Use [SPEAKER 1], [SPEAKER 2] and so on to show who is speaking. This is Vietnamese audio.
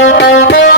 [SPEAKER 1] Música